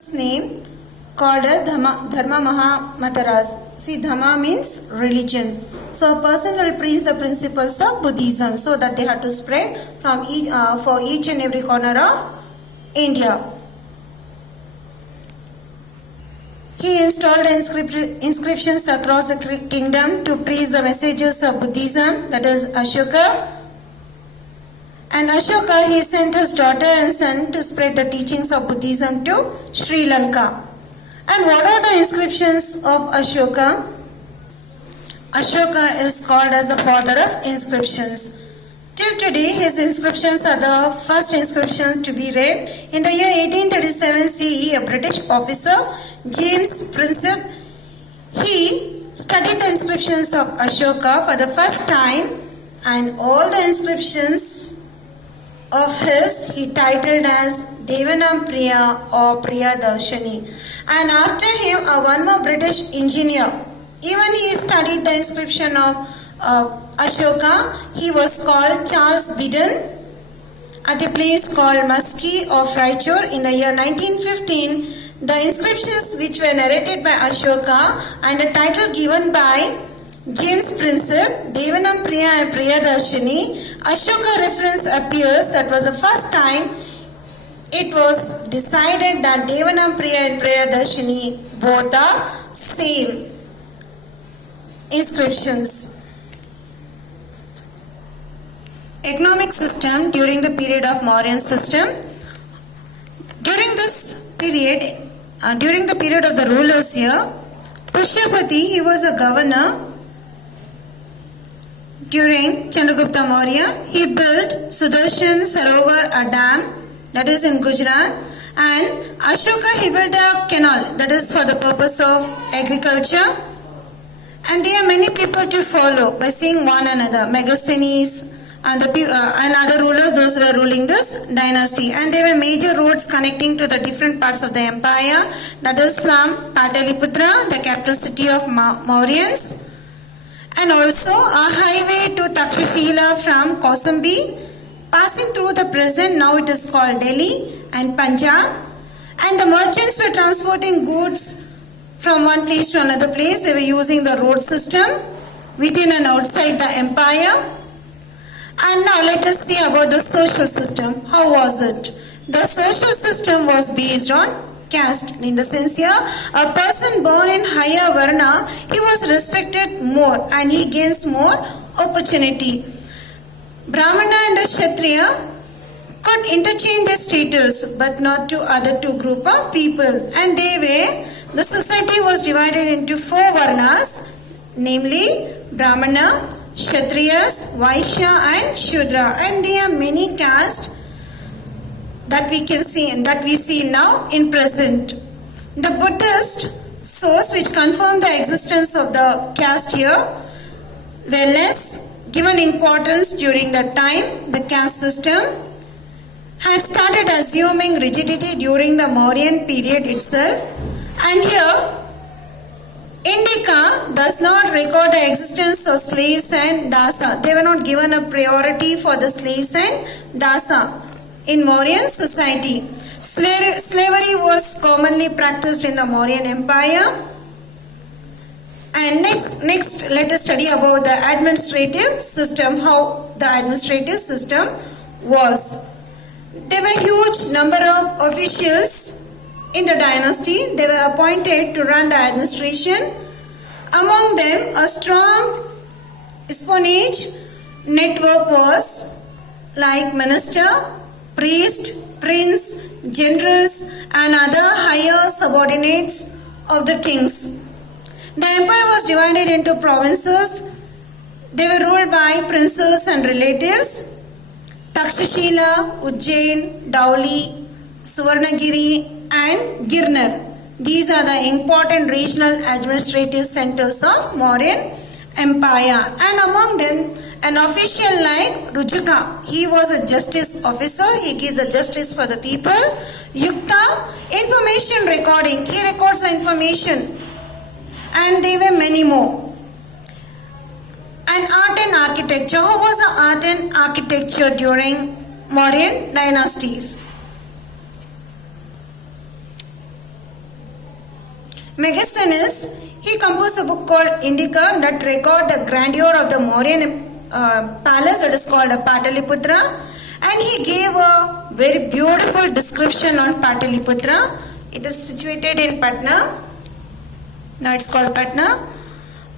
His name called a Dharma Mahamataras. See, Dhamma means religion. So a person will preach the principles of Buddhism so that they have to spread from for each and every corner of India. He installed inscriptions across the kingdom to preach the messages of Buddhism, that is Ashoka. And Ashoka, he sent his daughter and son to spread the teachings of Buddhism to Sri Lanka. And what are the inscriptions of Ashoka? Ashoka is called as the father of inscriptions. Till today, his inscriptions are the first inscription to be read. In the year 1837 CE, a British officer, James Prinsep, he studied the inscriptions of Ashoka for the first time, and all the inscriptions of his he titled as Devanam Priya or Priya Darshani. And after him, one more British engineer, even he studied the inscription of Ashoka. He was called Charles Bidden at a place called Musky of Raichur. In the year 1915, the inscriptions which were narrated by Ashoka and the title given by James Prinsep, Devanam Priya and Priya Darshani, Ashoka reference appears. That was the first time it was decided that Devanam Priya and Priya Darshani both are same inscriptions. Economic system during the period of Mauryan system. During this period, during the period of the rulers here, Pushyapati, he was a governor. During Chandragupta Maurya, he built Sudarshan Sarovar, a dam that is in Gujarat, and Ashoka, he built a canal that is for the purpose of agriculture. And there are many people to follow by seeing one another, Megasthenes and other rulers, those who were ruling this dynasty. And there were major roads connecting to the different parts of the empire, that is from Pataliputra, the capital city of Mauryans, and also a highway to Takshashila from Kausambi, passing through the present, now it is called Delhi and Punjab. And the merchants were transporting goods from one place to another place. They were using the road system within and outside the empire. And now let us see about the social system. How was it? The social system was based on caste. In the sense here, a person born in higher varna, he was respected more and he gains more opportunity. Brahmana and the Kshatriya could interchange their status, but not to other two group of people. And the society was divided into four varnas, namely Brahmana, Kshatriyas, Vaishya and Shudra. And there are many castes that we can see and that we see now in present. The Buddhist source which confirmed the existence of the caste here were less given importance during that time. The caste system had started assuming rigidity during the Mauryan period itself, and here Indica does not record the existence of slaves and dasa. They were not given a priority for the slaves and dasa in Mauryan society. Slavery was commonly practiced in the Mauryan Empire. And next let us study about the administrative system, how the administrative system was. There were huge number of officials in the dynasty. They were appointed to run the administration. Among them, a strong espionage network was like minister, priest, prince, generals and other higher subordinates of the kings. The empire was divided into provinces. They were ruled by princes and relatives. Takshashila, Ujjain, Dauli, Suvarnagiri and Girnar. These are the important regional administrative centers of Mauryan Empire. And among them, an official like Rujuka, he was a justice officer, he gives the justice for the people. Yukta, information recording, he records the information. And there were many more. And art and architecture. How was the art and architecture during Mauryan dynasties? Megasthenes, he composed a book called Indica that record the grandeur of the Mauryan palace that is called Pataliputra, and he gave a very beautiful description on Pataliputra. It is situated in Patna. Now it's called Patna.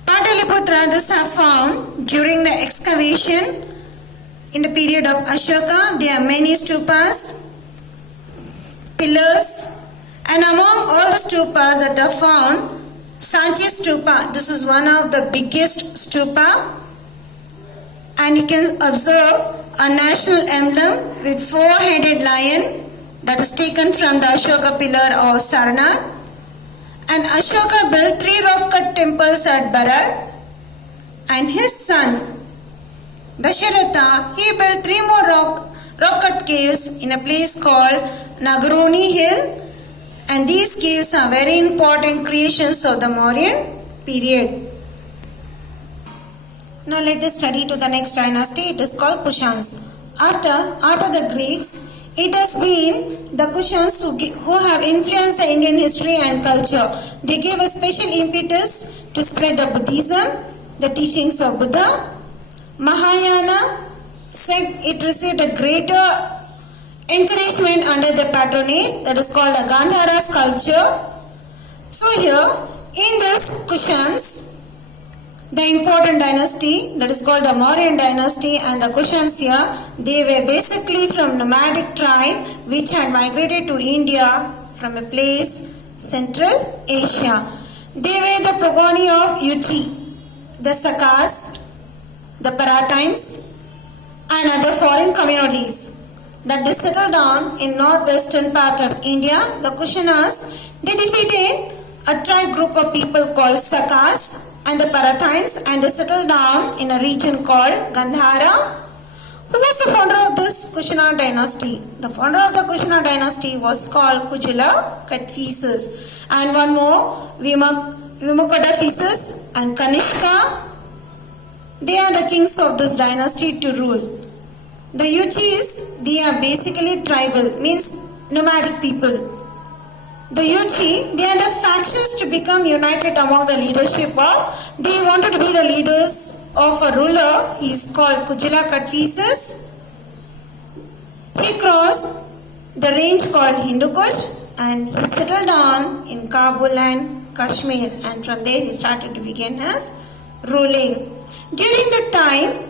Pataliputra, this have found during the excavation in the period of Ashoka. There are many stupas, pillars, and among all the stupas that are found, Sanchi Stupa, this is one of the biggest stupa, and you can observe a national emblem with four-headed lion that is taken from the Ashoka pillar of Sarnath. And Ashoka built 3 rock-cut temples at Barar, and his son Dasharatha, he built 3 more rock-cut caves in a place called Nagaroni Hill, and these caves are very important creations of the Mauryan period. Now let us study to the next dynasty. It is called Kushans. After the Greeks, it has been the Kushans who have influenced the Indian history and culture. They gave a special impetus to spread the Buddhism, the teachings of Buddha. Mahayana sect, it received a greater encouragement under the patronage that is called a Gandhara culture. So here in this Kushans, the important dynasty that is called the Mauryan dynasty, and the Kushans here, they were basically from nomadic tribe which had migrated to India from a place Central Asia. They were the progeny of Yuchi, the Sakas, the Parathines, and other foreign communities that they settled down in northwestern part of India. The Kushanas, they defeated a tribe group of people called Sakas and the Parathines, and they settled down in a region called Gandhara. Who was the founder of this Kushana dynasty? The founder of the Kushana dynasty was called Kujula Kadphises, and one more, Vimuktadphises and Kanishka. They are the kings of this dynasty to rule. The Yuchis, they are basically tribal, means nomadic people. The Yuchi, they are the factions to become united among the leadership of, they wanted to be the leaders of a ruler. He is called Kujula Kadphises. He crossed the range called Hindu Kush, and he settled down in Kabul and Kashmir, and from there he started to begin his ruling. During the time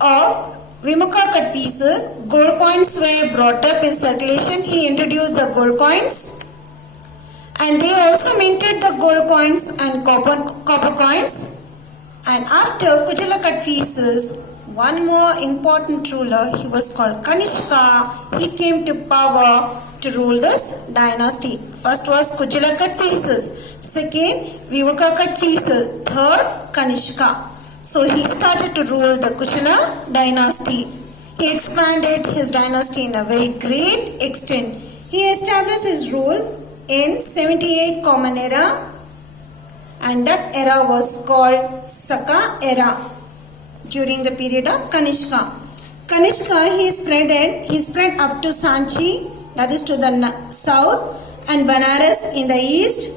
of Vimukha Kadphises, gold coins were brought up in circulation. He introduced the gold coins, and they also minted the gold coins and copper coins. And after Kujula Kadphises, one more important ruler, he was called Kanishka. He came to power to rule this dynasty. First was Kujula Kadphises, second Vimukha Kadphises, third Kanishka. So he started to rule the Kushana dynasty. He expanded his dynasty in a very great extent. He established his rule in 78 Common Era, and that era was called Saka era during the period of Kanishka. Kanishka, he spread up to Sanchi, that is to the south, and Banaras in the east.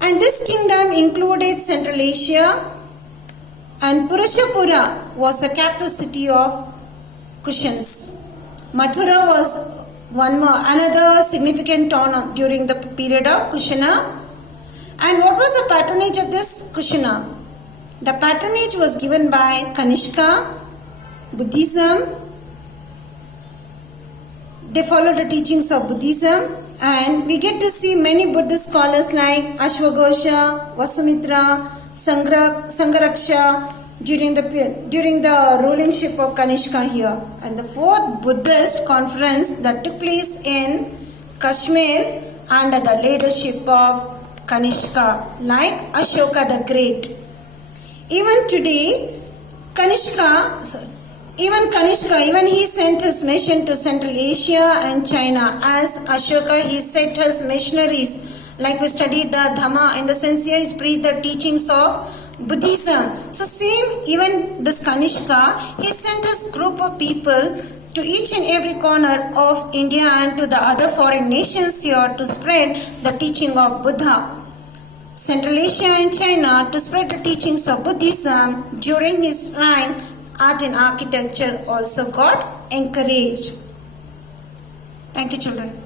And this kingdom included Central Asia, and Purushapura was the capital city of Kushans. Mathura was another significant town during the period of Kushana. And what was the patronage of this Kushana? The patronage was given by Kanishka, Buddhism. They followed the teachings of Buddhism, and we get to see many Buddhist scholars like Ashwagosha, Vasumitra, Sangaraksha during the rulingship of Kanishka here. And the 4th Buddhist conference that took place in Kashmir under the leadership of Kanishka, like Ashoka the Great. Even today, even he sent his mission to Central Asia and China. As Ashoka, he sent his missionaries. Like we studied the Dhamma, in the sense here, he preached the teachings of Buddhism. So same, even this Kanishka, he sent his group of people to each and every corner of India and to the other foreign nations here to spread the teaching of Buddha. Central Asia and China to spread the teachings of Buddhism. During his reign, art and architecture also got encouraged. Thank you, children.